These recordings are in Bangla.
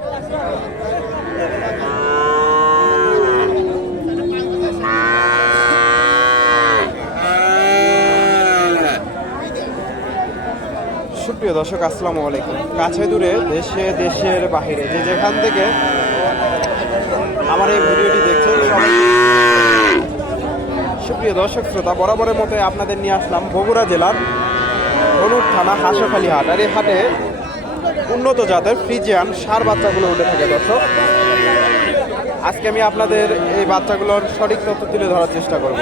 সুপ্রিয় দর্শক, আসসালামু আলাইকুম। কাছে দূরে দেশে, দেশের বাহিরে যে যেখান থেকে আমার এই ভিডিওটি দেখছেন সুপ্রিয় দর্শক, শ্রোতা, বরাবরের মতো আপনাদের নিয়ে আসলাম বগুড়া জেলার হলুদ থানা হাঁসখালি হাট। আর এই হাটে উন্নত জাতের ফ্রিজিয়ান সার বাচ্চাগুলো উঠে থাকে দর্শক। আজকে আমি আপনাদের এই বাচ্চাগুলোর সঠিক তথ্য তুলে ধরার চেষ্টা করব।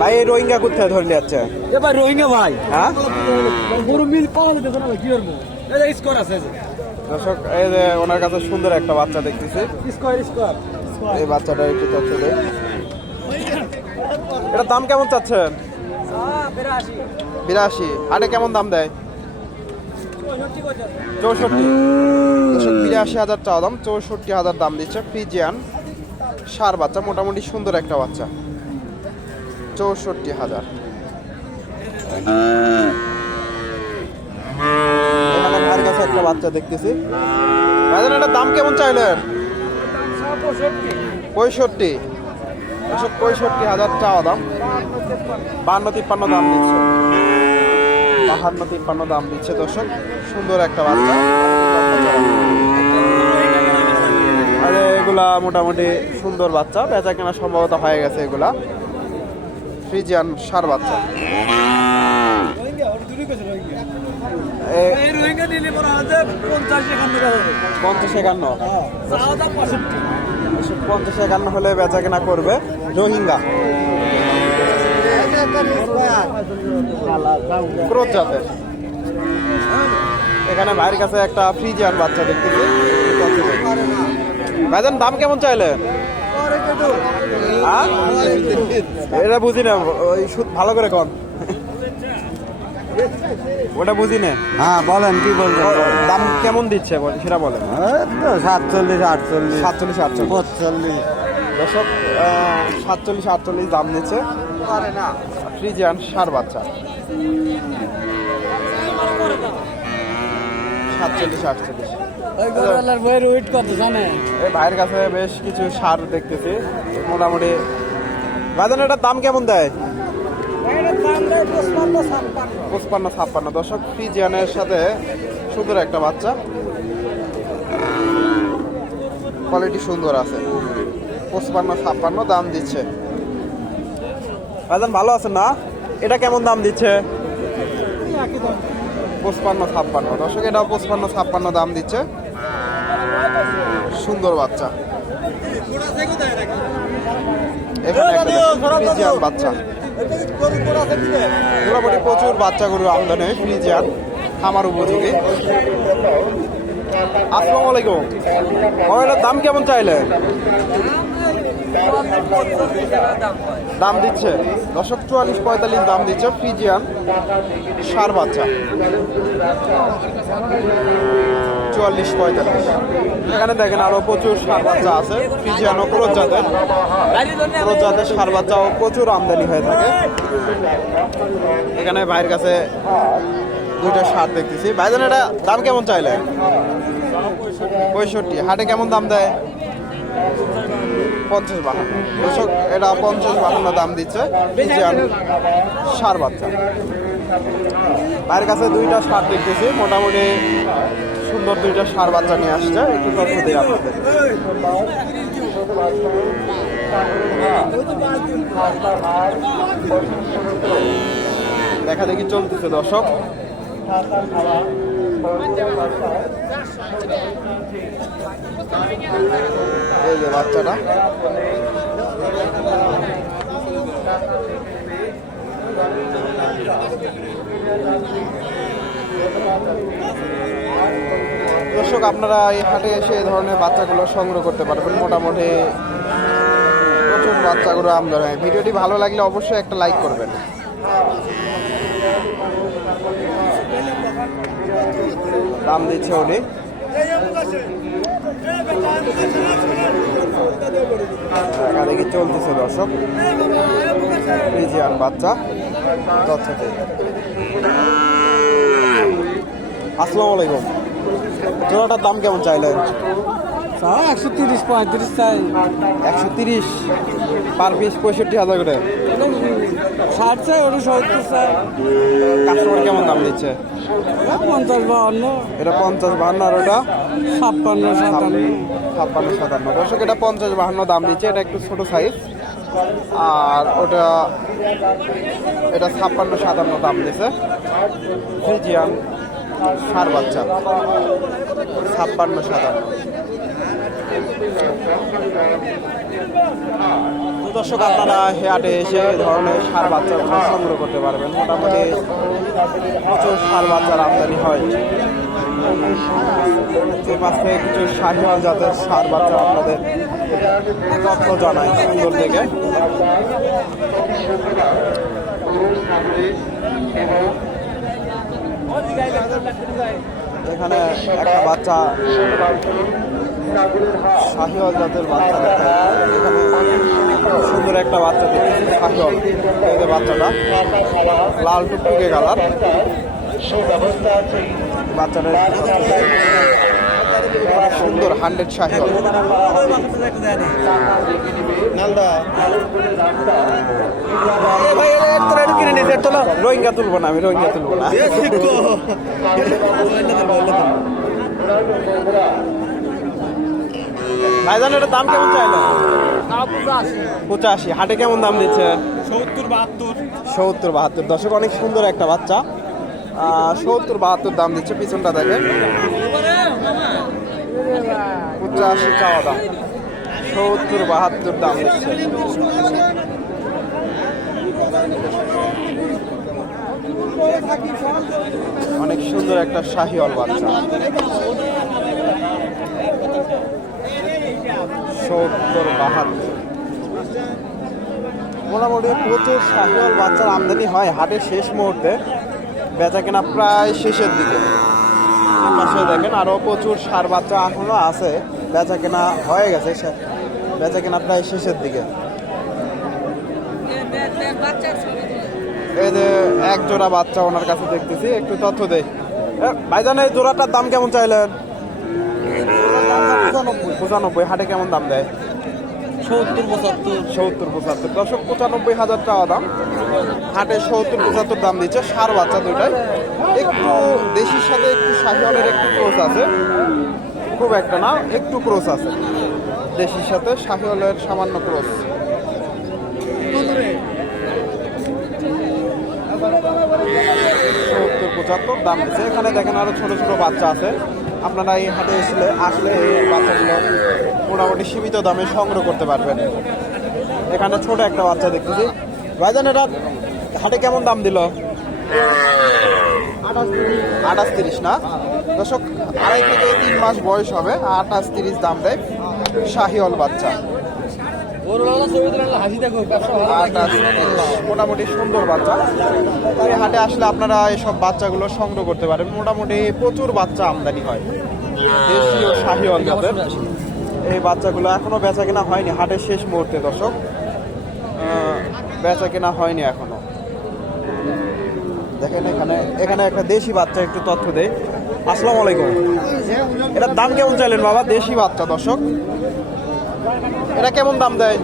ভাই এই রোহিঙ্গা কোথায় ধরে যাচ্ছে। এবার রোহিঙ্গা ভাই। হ্যাঁ? গরু মিল পাওয়া যেতেছে না কি করব? স্কোর আছে দর্শক এই যে ওনার কাছে সুন্দর একটা বাচ্চা দেখতেছি। স্কোয়ার স্কোয়ার এই বাচ্চাটা একটু তথ্য দেয় এটার দাম কেমন চাচ্ছেন? বিরাশি। বিরাশি। আরে কেমন দাম দেয়? চৌষট্টি বিরাশি হাজার চাওয়া দাম চৌষট্টি হাজার দাম দিচ্ছে ফ্রিজিয়ান সার বাচ্চা মোটামুটি সুন্দর একটা বাচ্চা। চৌষট্টি হাজার। এখানে ভাইয়ের কাছে একটা বাচ্চা দেখতেছি। ভাইজান এটার দাম কেমন চাইলেন? পঁয়ষট্টি। একশো পঁয়ষট্টি হাজার চাওয়া দাম। বান্ন তিপ্পান্ন দাম দিচ্ছে। বাহান্ন তিপ্পান্ন দাম দিচ্ছে দর্শক। সুন্দর একটা বাচ্চা। আরে, এগুলা মোটামুটি সুন্দর বাচ্চা। বেচা কেনা সম্ভবত হয়ে গেছে এগুলা। ফ্রিজিয়ান সার বাচ্চা। একান্ন। পঞ্চাশ একান্ন হলে বেচা কেনা করবে রোহিঙ্গা। ক্রোধ জাতের। এখানে ভাইয়ের কাছে একটা ফ্রিজিয়ান বাচ্চা দেখতেছি। ভাইজান দাম কেমন চাইলেন হ্যাঁ? এটা বুঝি না ওই সুদ- ভালো করে কন। ওটা বুঝি না। হ্যাঁ বলেন কি বলবেন? দাম কেমন দিচ্ছে? বল সেটা বলেন। সাতচল্লিশ আটচল্লিশ। সাতচল্লিশ আটচল্লিশ। পঁচল্লিশ দর্শক সাতচল্লিশ আটচল্লিশ দাম নিচ্ছে। ফ্রিজিয়ান সার বাচ্চা। সাতচল্লিশ আটচল্লিশ। এই ভাইয়ের কাছে বেশ কিছু সার দেখতেছি। মোটামুটি বাজান এটার দাম কেমন দেয়? পঁচপান্ন ছাপ্পান্ন। দর্শক ফ্রিজিয়ানের সাথে সুন্দর একটা বাচ্চা। কোয়ালিটি সুন্দর আছে। পঁচপান্ন ছাপ্পান্ন দাম দিচ্ছে। বাজান ভালো আছেন না? এটা কেমন দাম দিচ্ছে? পঁচপান্ন, ছাপ্পান্ন। দর্শক এটা পঁচপান্ন, ছাপ্পান্ন দাম দিচ্ছে। সুন্দর বাচ্চা। ফ্রিজিয়ান বাচ্চা। মোটামুটি প্রচুর বাচ্চা গরু আমদানি ফ্রিজিয়ান খামার উপযোগী। আসসালামু আলাইকুম। দাম কেমন চাইলেন? দাম দিচ্ছে। দশক চুয়াল্লিশ পঁয়তাল্লিশ দাম দিচ্ছে ফ্রিজিয়ান সার বাচ্চা। চুয়াল্লিশ পঁয়তাল্লিশ। এখানে দেখেন আরও প্রচুর সার বাচ্চা আছে। ফ্রিজিয়ান ও ক্রোজ জাতের। ক্রোজ জাতের সার বাচ্চাও প্রচুর আমদানি হয়ে থাকে। এখানে ভাইয়ের কাছে দুইটা সার দেখতেছি। ভাইজান, এটা দাম কেমন চাইলে পঁয়ষট্টি। হাটে কেমন দাম দেয়? পঞ্চাশ বাহান্ন। দর্শক, এটা পঞ্চাশ বাহান্ন দাম দিচ্ছে সার বাচ্চা। ভাইয়ের কাছে দুইটা সার দেখতেছি, মোটামুটি সুন্দর দুইটা সার বাচ্চা নিয়ে আসছে। একটু তথ্য দিই আপনাদের। দেখা দেখি চলতেছে দর্শক। এই যে বাচ্চাটা। দর্শক, আপনারা এই হাটে এসে এই ধরনের বাচ্চাগুলো সংগ্রহ করতে পারবেন। মোটামুটি প্রচুর বাচ্চাগুলো আমদানি হয়। ভিডিওটি ভালো লাগলে অবশ্যই একটা লাইক করবেন। দাম দিচ্ছে উনি। দেখি চলতেছে দর্শক? ফ্রিজিয়ান বাচ্চা দর্শকে আসসালামু আলাইকুম। জোড়াটার দাম কেমন চাইলেন? একশো তিরিশ পঁয়ত্রিশ চাই। একশো তিরিশ পার পিস পঁয়ষট্টি হাজার করে। ষাট চাই ওটা সত্তর চাই। কাস্টমার কেমন দাম দিচ্ছে পঞ্চাশ বাহান্ন। এটা পঞ্চাশ বাহান্ন আর ওটা? ছাপ্পান্ন সাতান্ন। ছাপ্পান্ন সাতান্ন। দর্শক এটা পঞ্চাশ বাহান্ন দাম দিচ্ছে এটা একটু ছোট সাইজ আর ওটা এটা ছাপ্পান্ন সাতান্ন দাম দিছে ফ্রিজিয়ান সার বাচ্চা। ছাপ্পান্ন সাতান্ন। দর্শক, আপনারা হেয়াটে এসে এই ধরনের সার বাচ্চাগুলো সংগ্রহ করতে পারবেন। মোটামুটি প্রচুর সার বাচ্চার আমদানি হয়। যে পাশ থেকে কিছু শাহিওয়াল জাতের সার বাচ্চা আপনাদের তথ্য জানাই সুন্দর থেকে এখানে একটা বাচ্চা শাহিওয়াল জাতের বাচ্চা দেখা। এখানে সুন্দর একটা বাচ্চা দেখতেছি শাহিওয়াল। এই যে বাচ্চাটা লাল টুকটুকে কালার। বাচ্চাটা সুন্দর হান্ড্রেড শাহিওয়াল। রোহিঙ্গা তুলবো না আমি রোহিঙ্গা তুলবো না। ভাইজান এটার দাম কেমন চাইলে? পঁচাশি। হাটে কেমন দাম দিচ্ছে? সত্তর বাহাত্তর। সত্তর বাহাত্তর। দশক অনেক সুন্দর একটা বাচ্চা। সত্তর বাহাত্তর দাম দিচ্ছে পিছনটা দেখেন। পঁচাশি চাওয়া দাম। সত্তর বাহাত্তর দাম দিচ্ছে। অনেক সুন্দর একটা শাহিওয়াল বাচ্চা। সত্তর বাহাত্তর। মোটামুটি প্রচুর শাহিওয়াল বাচ্চার আমদানি হয় হাটের শেষ মুহূর্তে। বেচা কেনা প্রায় শেষের দিকে। পাশে দেখেন আরও প্রচুর সার বাচ্চা এখনও আছে। বেচা কেনা হয়ে গেছে বেচা কেনা প্রায় শেষের দিকে। এই যে এক জোড়া বাচ্চা ওনার কাছে দেখতেছি একটু তথ্য এ, ভাইজান এই জোড়াটার দাম কেমন চাইলেন? পঁচানব্বই হাটে কেমন দাম দেয়? সত্তর পঁচাত্তর। সত্তর পঁচাত্তর। দশক পঁচানব্বই হাজার টাকা দাম। হাটে সত্তর পঁচাত্তর দাম দিচ্ছে সার বাচ্চা দুটাই একটু দেশির সাথে একটু শাহিওয়ালের একটু ক্রোস আছে। খুব একটা না একটু ক্রোস আছে। দেশির সাথে শাহিওয়ালের সামান্য ক্রোস সত্তর পঁচাত্তর দাম দিচ্ছে। এখানে দেখেন আরও ছোট ছোট বাচ্চা আছে। আপনারা এই হাটে আসলে আসলে এই বাচ্চাগুলো মোটামুটি সীমিত দামে সংগ্রহ করতে পারবেন। এখানে ছোট একটা বাচ্চা দেখতেছি। ভাইজান, এটা হাটে কেমন দাম দিল? আঠাশ তিরিশ না? দর্শক, আড়াই থেকে তিন মাস বয়স হবে, আঠাশ তিরিশ দাম দেয় শাহিওয়াল বাচ্চা হাসি দেখো ব্যবসা আঠাশ মোটামুটি সুন্দর বাচ্চা। তাই হাটে আসলে আপনারা এসব বাচ্চাগুলো সংগ্রহ করতে পারেন। মোটামুটি প্রচুর বাচ্চা আমদানি হয়। দেশীয় শাহিওয়াল জাতের এই বাচ্চাগুলো এখনও বেচা কেনা হয়নি, হাটের শেষ মুহূর্তে দর্শক। বেচা কেনা হয়নি এখনও। দেখেন এখানে এখানে একটা দেশি বাচ্চা, একটু তথ্য দেয় আসসালামু আলাইকুম। এটার দাম কেমন চাইলেন বাবা? দেশি বাচ্চা, দর্শক। এটা কেমন দাম দেয়?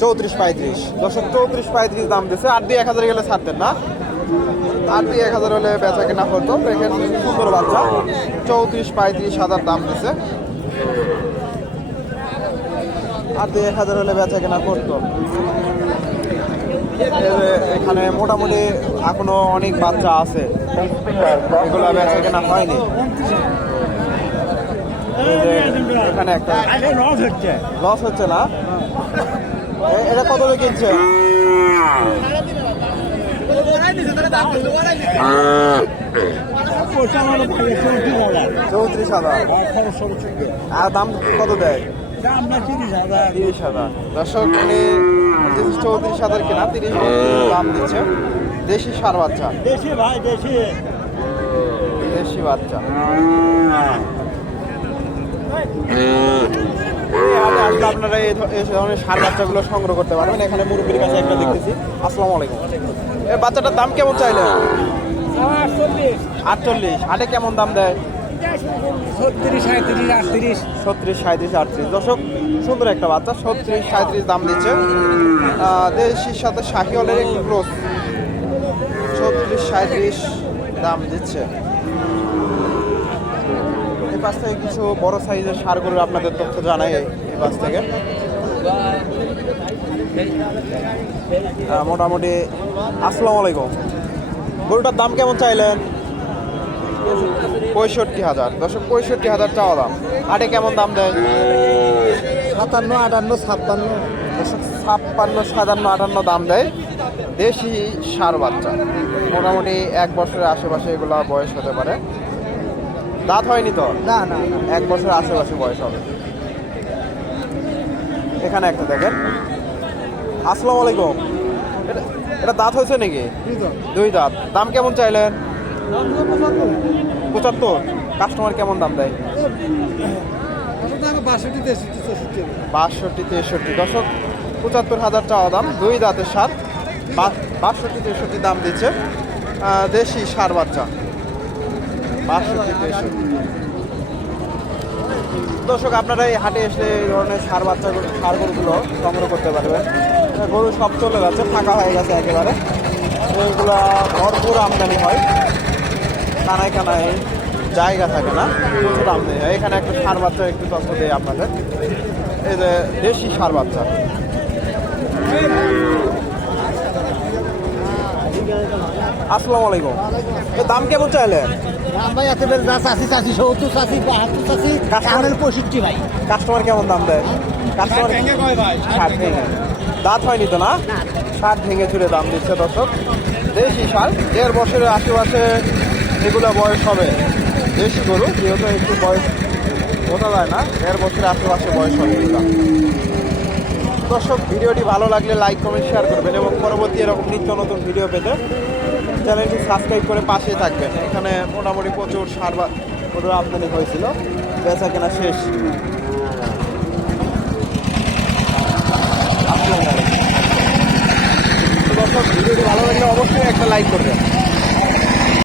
চৌত্রিশ পঁয়ত্রিশ। দর্শক, চৌত্রিশ পঁয়ত্রিশ দাম দিচ্ছে আর দুই এক হাজার গেলে ছাড়তেন না। আট দুই এক হাজার হলে বেচা কেনা হতো। দেখেন সুন্দর বাচ্চা। চৌত্রিশ পঁয়ত্রিশ হাজার দাম দিচ্ছে আট দিয়ে এক হাজার হলে বেচা কেনা করতো। এখানে মোটামুটি এখনও অনেক বাচ্চা আছে। এগুলো বেচা কেনা হয়নি। এখানে একটা লস হচ্ছে না? এটা কত করে কিনছে? চৌত্রিশ হাজার। আর দাম কত দেয়? তিরিশ হাজার। দর্শক চৌত্রিশ হাজার কিনা তিরিশ দাম দিচ্ছে। দেশি সার বাচ্চা। দেশি ভাই দেশি। দেশি বাচ্চা। আপনারা এই ধরনের সার বাচ্চাগুলো সংগ্রহ করতে পারবেন। এখানে মুরব্বীর কাছে একটা দেখতেছি। আসসালামু আলাইকুম। এই বাচ্চাটার দাম কেমন চাইলে আটচল্লিশ। হাটে কেমন দাম দেয়? ছত্রিশ সাঁত্রিশ আটত্রিশ। দশক সুন্দর একটা বাচ্চা, ছত্রিশ সাঁত্রিশ দাম দিচ্ছে। দেশির সাথে শাহিওয়ালের একটু ক্লোজ ছত্রিশ সাঁত্রিশ দাম দিচ্ছে। এই থেকে কিছু বড় সাইজের সারগুলোর আপনাদের তথ্য জানাই এই এই থেকে। মোটামুটি আসসালামু আলাইকুম। গরুটার দাম কেমন চাইলেন? পঁয়ষট্টি হাজার। দশক পঁয়ষট্টি হাজার চাওয়া দাম। আটে কেমন দাম দেয় সাতান্ন আটান্ন ছাপ্পান্ন। দশক ছাপ্পান্ন সাতান্ন আটান্ন দাম দেয় দেশি সার বাচ্চা। মোটামুটি এক বছরের আশেপাশে এগুলো বয়স হতে পারে। দাঁত হয়নি তো? না না এক বছরের আশেপাশে বয়স হবে। এখানে একটা দেখেন। আসসালামু আলাইকুম। এটা দাঁত হয়েছে নাকি? দুই দাঁত। দাম কেমন চাইলেন? পঁচাত্তর। কাস্টমার কেমন দাম দেয়? বাষট্টি তেষট্টি দশক পঁচাত্তর হাজার চাওয়া দাম দুই দাঁতের সার বাষট্টি তেষট্টি দাম দিচ্ছে দেশি সার বাচ্চা। দর্শক, আপনারা এই হাটে এসে এই ধরনের সার বাচ্চা সার গরুগুলো সংগ্রহ করতে পারবেন। গরু সব চলে যাচ্ছে, ফাঁকা হয়ে গেছে একেবারে। এগুলা ভরপুর আমদানি হয়। কানায় কানায় জায়গা থাকে না প্রচুর আমদানি হয়। এখানে একটা সার বাচ্চা একটু তথ্য দেয় আপনাদের। এই যে দেশি সার বাচ্চা। আসসালামু আলাইকুম। এর দাম কেমন চাইলেন ভাই এত বেল যা চাষি চাষি সত্তর চাষি বাহাত্তর চাষি কামেল পঁয়ষট্টি ভাই। কাস্টমার কেমন দাম দেয়? কাস্টমার ষাট ভেঙে দাঁত হয়নি তো না? ষাট ভেঙে চুরে দাম দিচ্ছে দর্শক। দেশি সার দেড় বছরের আশেপাশে এগুলো বয়স হবে। দেশি গরু যেহেতু একটু বয়স বোঝা যায় না দেড় বছরের আশেপাশে বয়স হবে এগুলো। দর্শক ভিডিওটি ভালো লাগলে লাইক কমেন্ট শেয়ার করবেন এবং পরবর্তী এরকম নিত্য নতুন ভিডিও পেতে চ্যানেলটি সাবস্ক্রাইব করে পাশে থাকবেন। এখানে মোটামুটি প্রচুর সার প্রচুর আমদানি হয়েছিল। বেচা কেনা শেষ। ভিডিওটি ভালো লাগলে অবশ্যই একটা লাইক করবেন।